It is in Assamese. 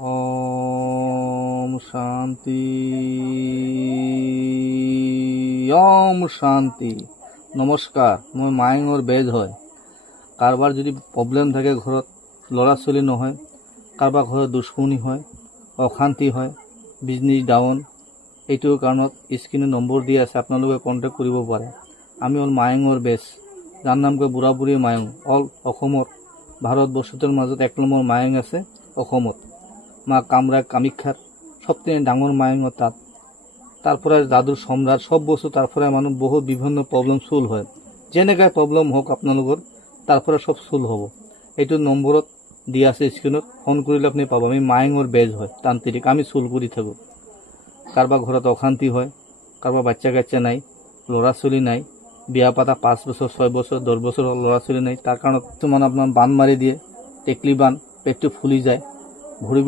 ओम शांति ओम शांति। नमस्कार, मैं मायंगर बेज है। कारबार যদি प्रॉब्लेम থাকে ঘৰত লৰা ছোৱালী নহয়, কাৰোবাৰ ঘৰত দুশ্মনী হয়, অশান্তি হয়, বিজনেছ ডাউন, এইটোৰ কাৰণত স্ক্ৰিনে নম্বৰ দি আছে, আপোনালোকে কণ্টেক্ট কৰিব পাৰে। আমি হ'ল মায়ংৰ বেজ, যাৰ নাম কয় বুঢ়া বুঢ়ী মায়ং। অল অসমত ভাৰতবৰ্ষৰ মাজত 1 নম্বৰ মায়ং আছে অসমত। মা কামাখ্যাৰ সবথেকে ডাঙৰ মায়ং তাত। তাৰপৰে দাদুৰ সম্ৰাট সব বস্তু, তাৰপৰে মানুষ বহু বিভিন্ন প্ৰবলেম সলভ হয়। যেনেকৈ প্ৰবলেম হোক আপোনালোকৰ, তাৰপৰে সব সলভ হ'ব। এইটো নম্বৰত দিয়া আছে স্ক্ৰিনত, ফোন কৰিলে আপুনি পাব। আমি মায়ংৰ বেজ হয়, তান্ত্ৰিক, আমি সলভ কৰি থাকোঁ। কাৰোবাৰ ঘৰত অশান্তি হয়, কাৰোবাৰ বাচ্চা কাচ্চা নাই, ল'ৰা ছোৱালী নাই, বিয়া পাতা 5 বছৰ 6 বছৰ 10 বছৰ ল'ৰা ছোৱালী নাই, তাৰ কাৰণত কিছুমান আপোনাৰ বান মাৰি দিয়ে, টেকলি বান, পেটটো ফুলি যায়, ভৰি